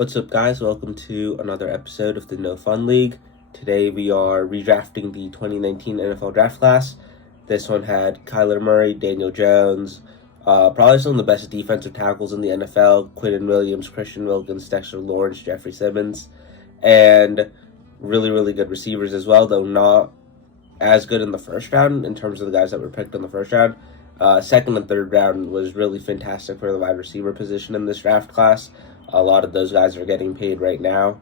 What's up, guys? Welcome to another episode of the No Fun League. Today we are redrafting the 2019 NFL Draft class. This one had Kyler Murray, Daniel Jones, probably some of the best defensive tackles in the NFL, Quinnen Williams, Christian Wilkins, Dexter Lawrence, Jeffrey Simmons, and really, really good receivers as well, though not as good in the first round in terms of the guys that were picked in the first round. Second and third round was really fantastic for the wide receiver position in this draft class. A lot of those guys are getting paid right now,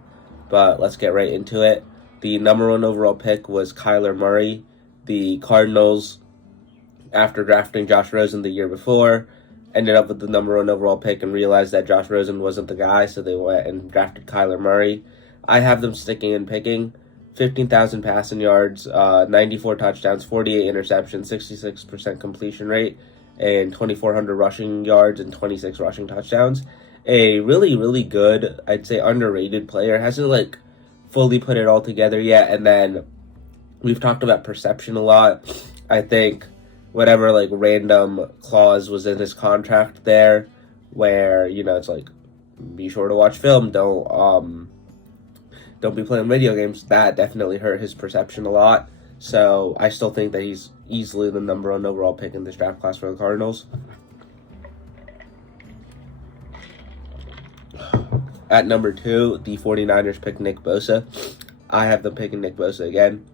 but let's get right into it. The number one overall pick was Kyler Murray. The Cardinals, after drafting Josh Rosen the year before, ended up with the number one overall pick and realized that Josh Rosen wasn't the guy, so they went and drafted Kyler Murray. I have them sticking and picking. 15,000 passing yards, 94 touchdowns, 48 interceptions, 66% completion rate, and 2,400 rushing yards and 26 rushing touchdowns. A really, really good, I'd say underrated player. Hasn't fully put it all together yet. And then we've talked about perception a lot. I think whatever random clause was in his contract there, where it's be sure to watch film, don't be playing video games. That definitely hurt his perception a lot. So I still think that he's easily the number one overall pick in this draft class for the Cardinals. At number 2, the 49ers picked Nick Bosa. I have them picking Nick Bosa again.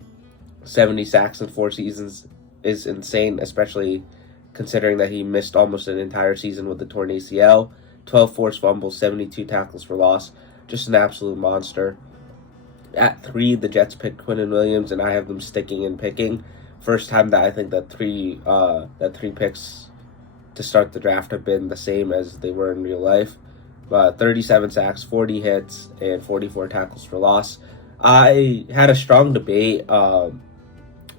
70 sacks in 4 seasons is insane, especially considering that he missed almost an entire season with the torn ACL. 12 forced fumbles, 72 tackles for loss. Just an absolute monster. At 3, the Jets picked Quinnen Williams, and I have them sticking and picking. First time that I think that three picks to start the draft have been the same as they were in real life. 37 sacks, 40 hits, and 44 tackles for loss. I had a strong debate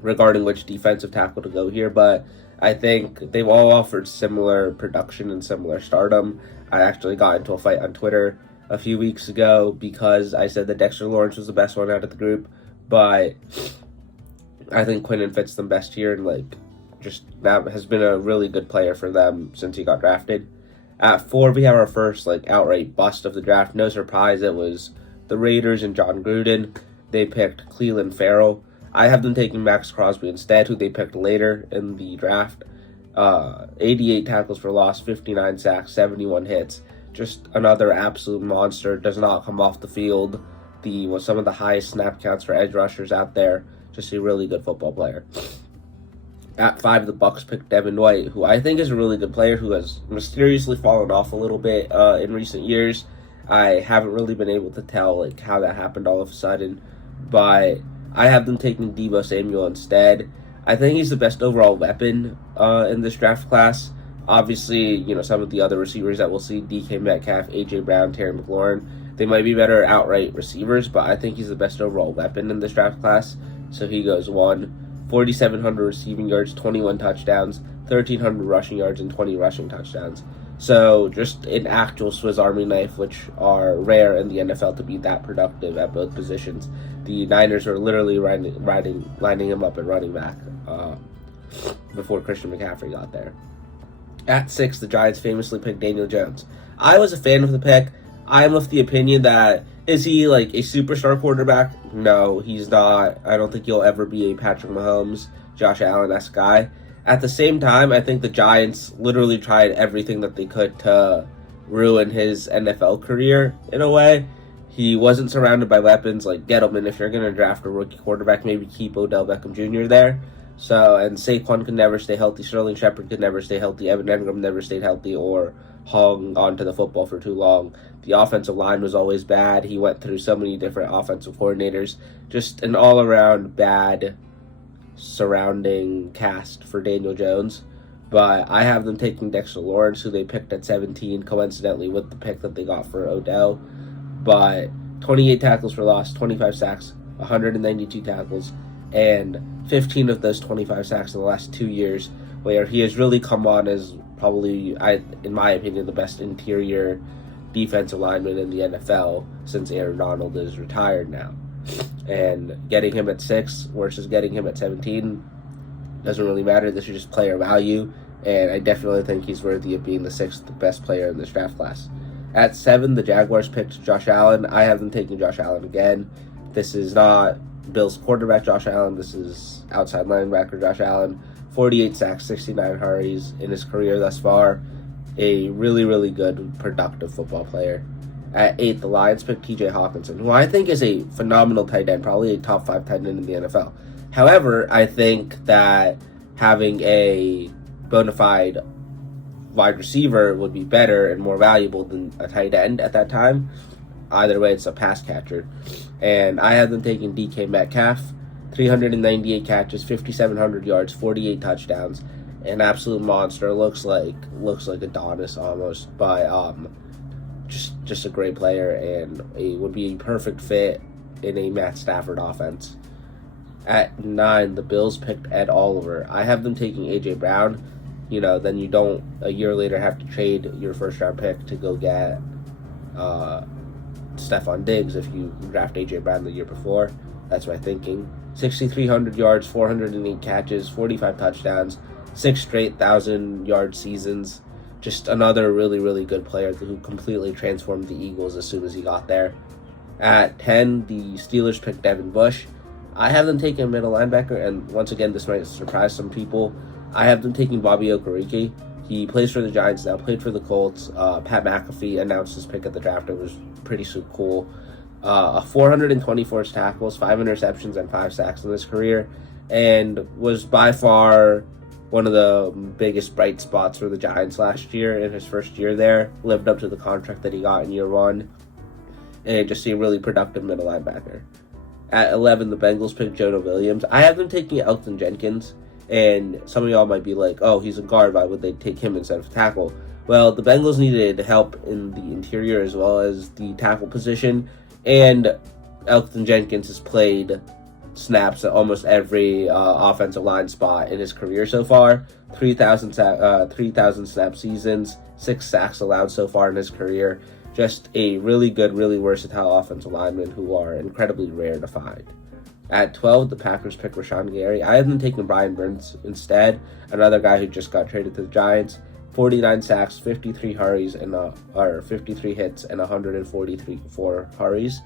regarding which defensive tackle to go here, but I think they've all offered similar production and similar stardom. I actually got into a fight on Twitter a few weeks ago because I said that Dexter Lawrence was the best one out of the group, but I think Quinnen fits them best here, and just that has been a really good player for them since he got drafted. At 4, we have our first outright bust of the draft. No surprise, it was the Raiders and John Gruden. They picked Clelin Ferrell. I have them taking Max Crosby instead, who they picked later in the draft. 88 tackles for loss, 59 sacks, 71 hits. Just another absolute monster. Does not come off the field. Was some of the highest snap counts for edge rushers out there. Just a really good football player. At 5, the Bucks picked Devin White, who I think is a really good player who has mysteriously fallen off a little bit in recent years. I haven't really been able to tell how that happened all of a sudden, but I have them taking Deebo Samuel instead. I think he's the best overall weapon in this draft class. Obviously, some of the other receivers that we'll see, DK Metcalf, AJ Brown, Terry McLaurin, they might be better outright receivers, but I think he's the best overall weapon in this draft class. So he goes 1. 4,700 receiving yards, 21 touchdowns, 1,300 rushing yards, and 20 rushing touchdowns. So just an actual Swiss Army knife, which are rare in the NFL to be that productive at both positions. The Niners are literally lining him up at running back before Christian McCaffrey got there. At 6, the Giants famously picked Daniel Jones. I was a fan of the pick. I'm of the opinion that, is he a superstar quarterback? No, he's not. I don't think he'll ever be a Patrick Mahomes, Josh Allen-esque guy. At the same time, I think the Giants literally tried everything that they could to ruin his NFL career in a way. He wasn't surrounded by weapons like Gettleman. If you're going to draft a rookie quarterback, maybe keep Odell Beckham Jr. there. And Saquon could never stay healthy. Sterling Shepard could never stay healthy. Evan Engram never stayed healthy or hung onto the football for too long. The offensive line was always bad. He went through so many different offensive coordinators. Just an all-around bad surrounding cast for Daniel Jones. But I have them taking Dexter Lawrence, who they picked at 17, coincidentally with the pick that they got for Odell. But 28 tackles for loss, 25 sacks, 192 tackles, and 15 of those 25 sacks in the last 2 years, where he has really come on as probably, in my opinion, the best interior defensive lineman in the NFL since Aaron Donald is retired now. And getting him at 6 versus getting him at 17 doesn't really matter. This is just player value, and I definitely think he's worthy of being the 6th best player in this draft class. At 7, the Jaguars picked Josh Allen. I have them taking Josh Allen again. This is not Bills quarterback Josh Allen. This is outside linebacker Josh Allen. 48 sacks, 69 hurries in his career thus far. A really, really good, productive football player. At 8, the Lions picked TJ Hawkinson, who I think is a phenomenal tight end, probably a top 5 tight end in the NFL. However, I think that having a bona fide wide receiver would be better and more valuable than a tight end at that time. Either way, it's a pass catcher. And I have them taking DK Metcalf, 398 catches, 5,700 yards, 48 touchdowns. An absolute monster. Looks like Adonis almost, but just a great player, and would be a perfect fit in a Matt Stafford offense. At 9, the Bills picked Ed Oliver. I have them taking A.J. Brown. Then you don't, a year later, have to trade your first-round pick to go get Stephon Diggs if you draft A.J. Brown the year before. That's my thinking. 6,300 yards, 408 catches, 45 touchdowns, 6 straight 1,000-yard seasons. Just another really, really good player who completely transformed the Eagles as soon as he got there. At 10, the Steelers picked Devin Bush. I have them taking middle linebacker, and once again, this might surprise some people. I have them taking Bobby Okereke. He plays for the Giants now, played for the Colts. Pat McAfee announced his pick at the draft. It was pretty cool. 424 tackles, 5 interceptions, and 5 sacks in his career, and was by far one of the biggest bright spots for the Giants last year in his first year there. Lived up to the contract that he got in year 1, and just a really productive middle linebacker. At 11, the Bengals picked Jonah Williams. I have them taking Elgton Jenkins, and some of y'all might be like, oh, he's a guard, why would they take him instead of tackle? Well, the Bengals needed help in the interior as well as the tackle position, and Elgton Jenkins has played snaps at almost every offensive line spot in his career so far. 3,000 snap seasons, 6 sacks allowed so far in his career. Just a really good, really versatile offensive lineman who are incredibly rare to find. At 12, the Packers pick Rashawn Gary. I have them taking Brian Burns instead, another guy who just got traded to the Giants. 49 sacks, 53 hurries, and 53 hits, and 144 hurries.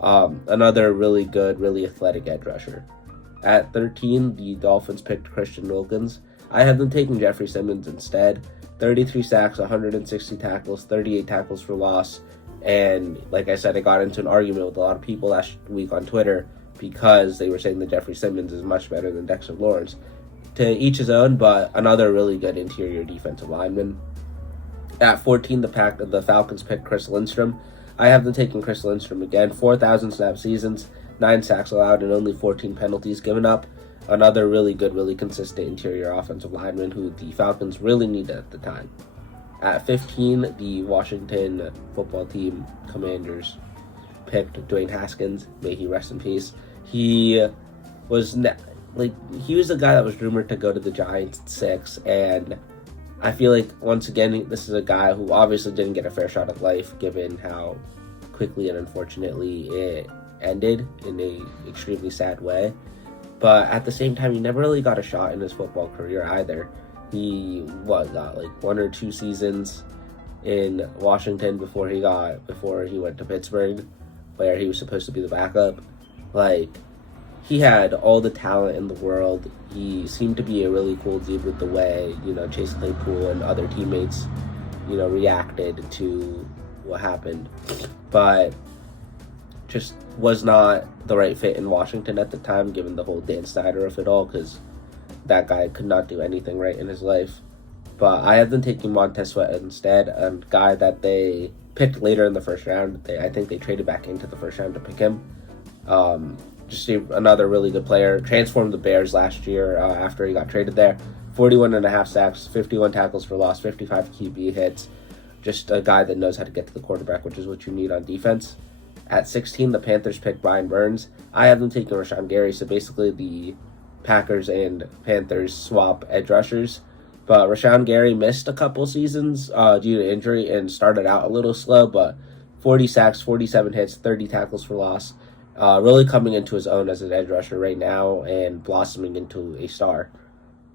Another really good, really athletic edge rusher. At 13, the Dolphins picked Christian Wilkins. I have them taking Jeffrey Simmons instead. 33 sacks, 160 tackles, 38 tackles for loss. And like I said, I got into an argument with a lot of people last week on Twitter because they were saying that Jeffrey Simmons is much better than Dexter Lawrence. To each his own, but another really good interior defensive lineman. At 14, the Falcons picked Chris Lindstrom. I have them taking Chris Lindstrom again. 4,000 snap seasons, 9 sacks allowed, and only 14 penalties given up. Another really good, really consistent interior offensive lineman who the Falcons really needed at the time. At 15, the Washington football team Commanders picked Dwayne Haskins. May he rest in peace. He was the guy that was rumored to go to the Giants at 6, and I feel like, once again, this is a guy who obviously didn't get a fair shot at life given how quickly and unfortunately it ended in an extremely sad way. But at the same time, he never really got a shot in his football career either. He got like 1 or 2 seasons in Washington before he went to Pittsburgh, where he was supposed to be the backup. He had all the talent in the world. He seemed to be a really cool dude with the way, Chase Claypool and other teammates, reacted to what happened. But just was not the right fit in Washington at the time, given the whole Dan Snyder of it all, because that guy could not do anything right in his life. But I have them taking Montez Sweat instead, a guy that they picked later in the first round. I think they traded back into the first round to pick him. Another really good player. Transformed the Bears last year after he got traded there. 41.5 sacks, 51 tackles for loss, 55 QB hits. Just a guy that knows how to get to the quarterback, which is what you need on defense. At 16, the Panthers picked Brian Burns. I have them taking Rashawn Gary, so basically the Packers and Panthers swap edge rushers. But Rashawn Gary missed a couple seasons due to injury and started out a little slow, but 40 sacks, 47 hits, 30 tackles for loss. Really coming into his own as an edge rusher right now and blossoming into a star.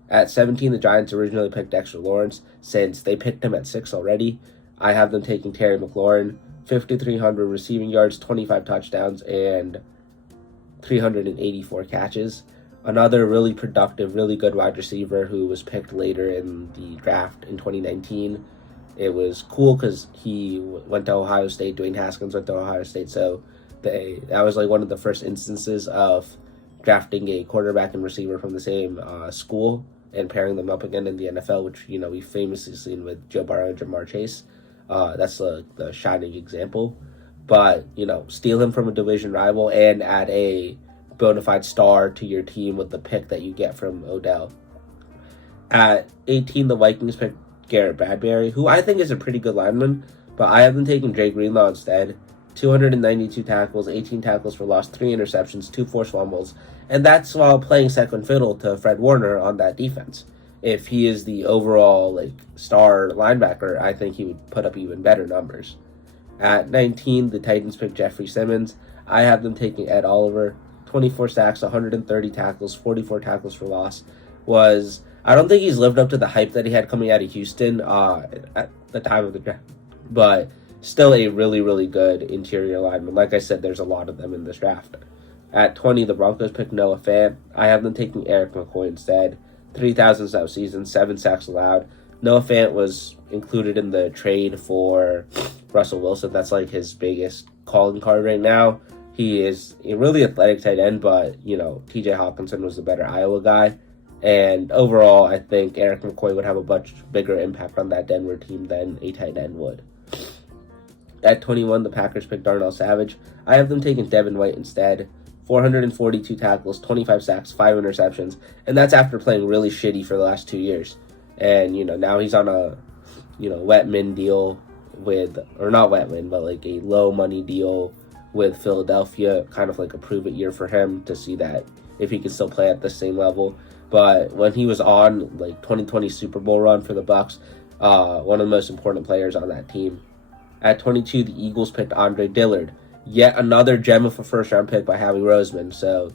At 17, the Giants originally picked Dexter Lawrence. Since they picked him at 6 already, I have them taking Terry McLaurin, 5,300 receiving yards, 25 touchdowns, and 384 catches. Another really productive, really good wide receiver who was picked later in the draft in 2019. It was cool because he went to Ohio State. Dwayne Haskins went to Ohio State, so that was like one of the first instances of drafting a quarterback and receiver from the same school and pairing them up again in the NFL, which we've famously seen with Joe Burrow and Jamar Chase. That's the shining example. But steal him from a division rival and add a bona fide star to your team with the pick that you get from Odell. At 18, the Vikings picked Garrett Bradbury, who I think is a pretty good lineman, but I have them taking Dre Greenlaw instead. 292 tackles, 18 tackles for loss, 3 interceptions, 2 forced fumbles, and that's while playing second fiddle to Fred Warner on that defense. If he is the overall star linebacker, I think he would put up even better numbers. At 19, the Titans picked Jeffrey Simmons. I have them taking Ed Oliver. 24 sacks, 130 tackles, 44 tackles for loss. I don't think he's lived up to the hype that he had coming out of Houston at the time of the draft, but still a really, really good interior lineman. Like I said, there's a lot of them in this draft. At 20, the Broncos picked Noah Fant. I have them taking Eric McCoy instead. 3,000 out season, 7 sacks allowed. Noah Fant was included in the trade for Russell Wilson. That's his biggest calling card right now. He is a really athletic tight end, but, TJ Hawkinson was the better Iowa guy. And overall, I think Eric McCoy would have a much bigger impact on that Denver team than a tight end would. At 21, the Packers picked Darnell Savage. I have them taking Devin White instead. 442 tackles, 25 sacks, 5 interceptions. And that's after playing really shitty for the last 2 years. And, now he's on a, Wetman deal or not Wetman, but a low money deal with Philadelphia. Kind of a prove-it year for him to see that if he can still play at the same level. But when he was on 2020 Super Bowl run for the Bucs, one of the most important players on that team. At 22, the Eagles picked Andre Dillard. Yet another gem of a first-round pick by Howie Roseman. So,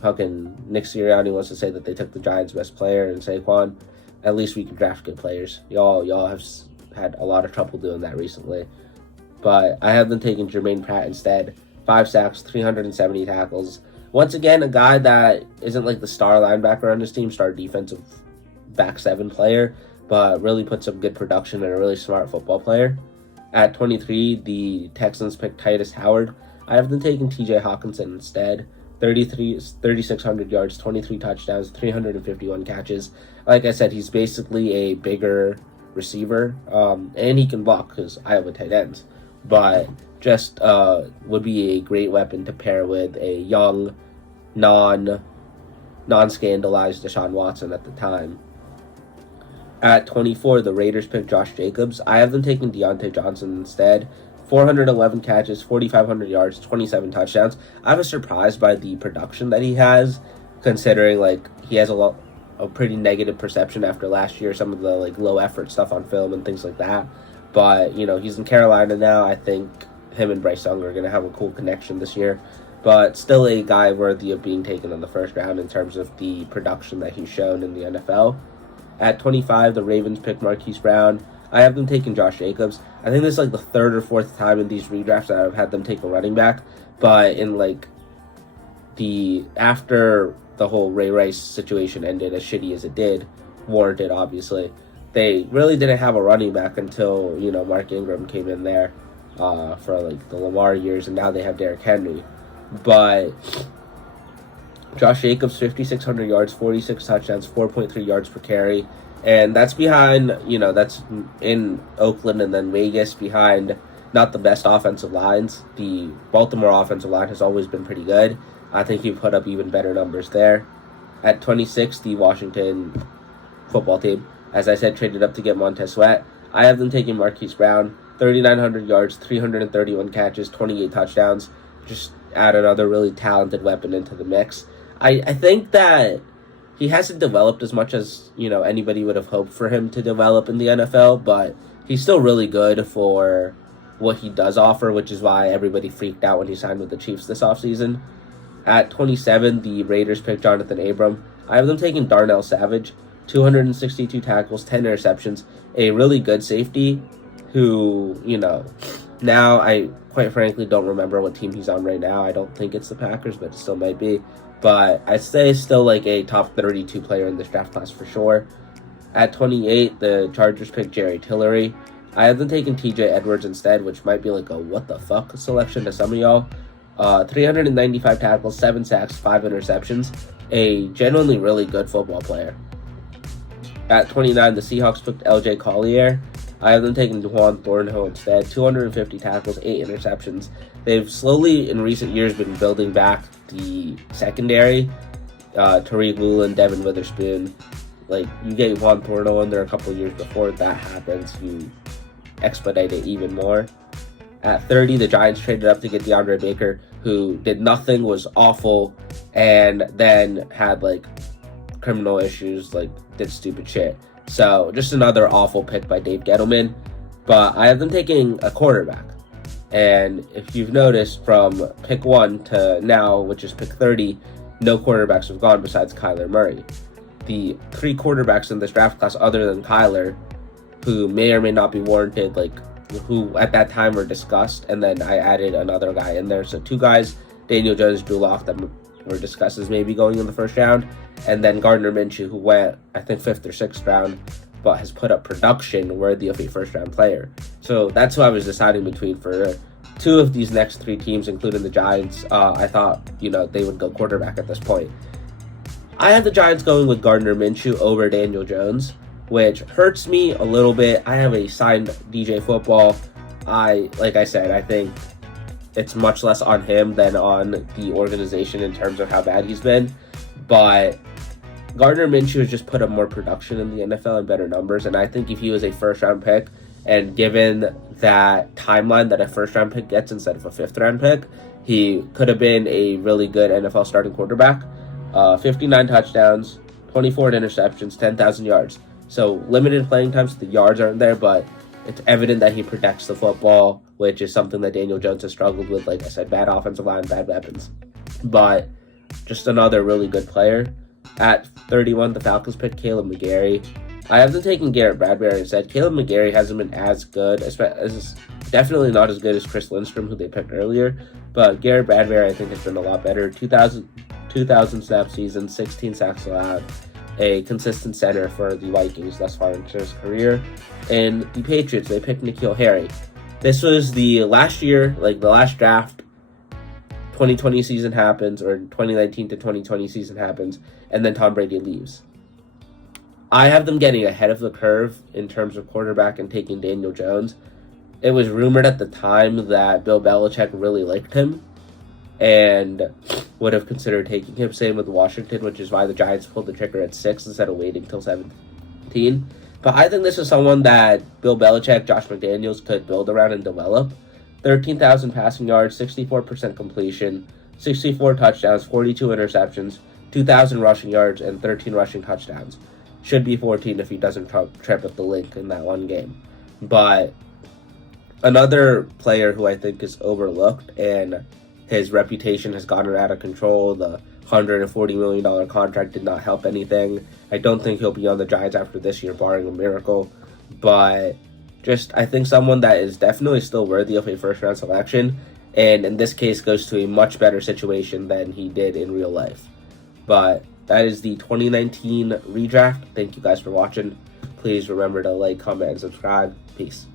fucking Nick Sirianni wants to say that they took the Giants' best player and Saquon. At least we can draft good players. Y'all have had a lot of trouble doing that recently. But I have them taking Jermaine Pratt instead. 5 sacks, 370 tackles. Once again, a guy that isn't the star linebacker on his team, star defensive back 7 player, but really puts up good production and a really smart football player. At 23, the Texans picked Titus Howard. I have them taking TJ Hawkinson instead. 3,600 yards, 23 touchdowns, 351 catches. Like I said, he's basically a bigger receiver, and he can block because Iowa tight ends. But just would be a great weapon to pair with a young, non-scandalized Deshaun Watson at the time. At 24, the Raiders picked Josh Jacobs. I have them taking Deontay Johnson instead. 411 catches, 4,500 yards, 27 touchdowns. I was surprised by the production that he has, considering he has a pretty negative perception after last year, some of the low effort stuff on film and things like that. But he's in Carolina now. I think him and Bryce Young are going to have a cool connection this year. But still a guy worthy of being taken in the first round in terms of the production that he's shown in the NFL. At 25, the Ravens picked Marquise Brown. I have them taking Josh Jacobs. I think this is the third or fourth time in these redrafts that I've had them take a running back. But in after the whole Ray Rice situation ended, as shitty as it did, warranted obviously, they really didn't have a running back until Mark Ingram came in there for the Lamar years, and now they have Derrick Henry. But Josh Jacobs, 5,600 yards, 46 touchdowns, 4.3 yards per carry. And that's behind, that's in Oakland and then Vegas behind not the best offensive lines. The Baltimore offensive line has always been pretty good. I think he put up even better numbers there. At 26, the Washington football team, as I said, traded up to get Montez Sweat. I have them taking Marquise Brown, 3,900 yards, 331 catches, 28 touchdowns. Just add another really talented weapon into the mix. I think that he hasn't developed as much as, anybody would have hoped for him to develop in the NFL, but he's still really good for what he does offer, which is why everybody freaked out when he signed with the Chiefs this offseason. At 27, the Raiders picked Jonathan Abram. I have them taking Darnell Savage, 262 tackles, 10 interceptions, a really good safety. who, now I quite frankly don't remember what team he's on right now. I don't think it's the Packers, but it still might be. But I'd say still like a top 32 player in this draft class for sure. At 28, the Chargers picked Jerry Tillery. I have them taking TJ Edwards instead, which might be like a what the fuck selection to some of y'all. 395 tackles, 7 sacks, 5 interceptions. A genuinely really good football player. At 29, the Seahawks picked LJ Collier. I have them taking Juwan Thornhill instead. 250 tackles, 8 interceptions. They've slowly, in recent years, been building back the secondary. Tariq Woolen, Devin Witherspoon. Like, you get Juwan Thornhill in there a couple years before that happens. You expedite it even more. At 30, the Giants traded up to get DeAndre Baker, who did nothing, was awful, and then had, criminal issues, did stupid shit. So, just another awful pick by Dave Gettleman. But I have them taking a quarterback. And if you've noticed, from pick 1 to now, which is pick 30, no quarterbacks have gone besides Kyler Murray. The 3 quarterbacks in this draft class other than Kyler, who may or may not be warranted, who at that time were discussed, and then I added another guy in there. So 2 guys, Daniel Jones, Drew Lock, that were discussed as maybe going in the first round, and then Gardner Minshew, who went, I think, 5th or 6th round, but has put up production worthy of a first-round player. So that's who I was deciding between for 2 of these next 3 teams, including the Giants. I thought, they would go quarterback at this point. I have the Giants going with Gardner Minshew over Daniel Jones, which hurts me a little bit. I have a signed DJ Football. Like I said, I think it's much less on him than on the organization in terms of how bad he's been. But Gardner Minshew has just put up more production in the NFL and better numbers. And I think if he was a first-round pick, and given that timeline that a first-round pick gets instead of a 5th-round pick, he could have been a really good NFL starting quarterback. 59 touchdowns, 24 interceptions, 10,000 yards. So limited playing time, so the yards aren't there, but it's evident that he protects the football, which is something that Daniel Jones has struggled with. Like I said, bad offensive line, bad weapons. But just another really good player. At 31, the Falcons picked Caleb McGarry. I have them taking Garrett Bradbury instead. Caleb McGarry hasn't been as good, definitely not as good as Chris Lindstrom, who they picked earlier. But Garrett Bradbury, I think, has been a lot better. 2,000 snap season, 16 sacks allowed. A consistent center for the Vikings thus far into his career. And the Patriots, they picked N'Keal Harry. This was the last year, the last draft. 2020 season happens, or 2019 to 2020 season happens, and then Tom Brady leaves. I have them getting ahead of the curve in terms of quarterback and taking Daniel Jones. It was rumored at the time that Bill Belichick really liked him and would have considered taking him. Same with Washington, which is why the Giants pulled the trigger at 6 instead of waiting till 17. But I think this is someone that Bill Belichick, Josh McDaniels could build around and develop. 13,000 passing yards, 64% completion, 64 touchdowns, 42 interceptions, 2,000 rushing yards, and 13 rushing touchdowns. Should be 14 if he doesn't trip at the link in that one game. But another player who I think is overlooked, and his reputation has gotten out of control. The $140 million contract did not help anything. I don't think he'll be on the Giants after this year, barring a miracle. But I think someone that is definitely still worthy of a first-round selection, and in this case goes to a much better situation than he did in real life. But that is the 2019 redraft. Thank you guys for watching. Please remember to like, comment, and subscribe. Peace.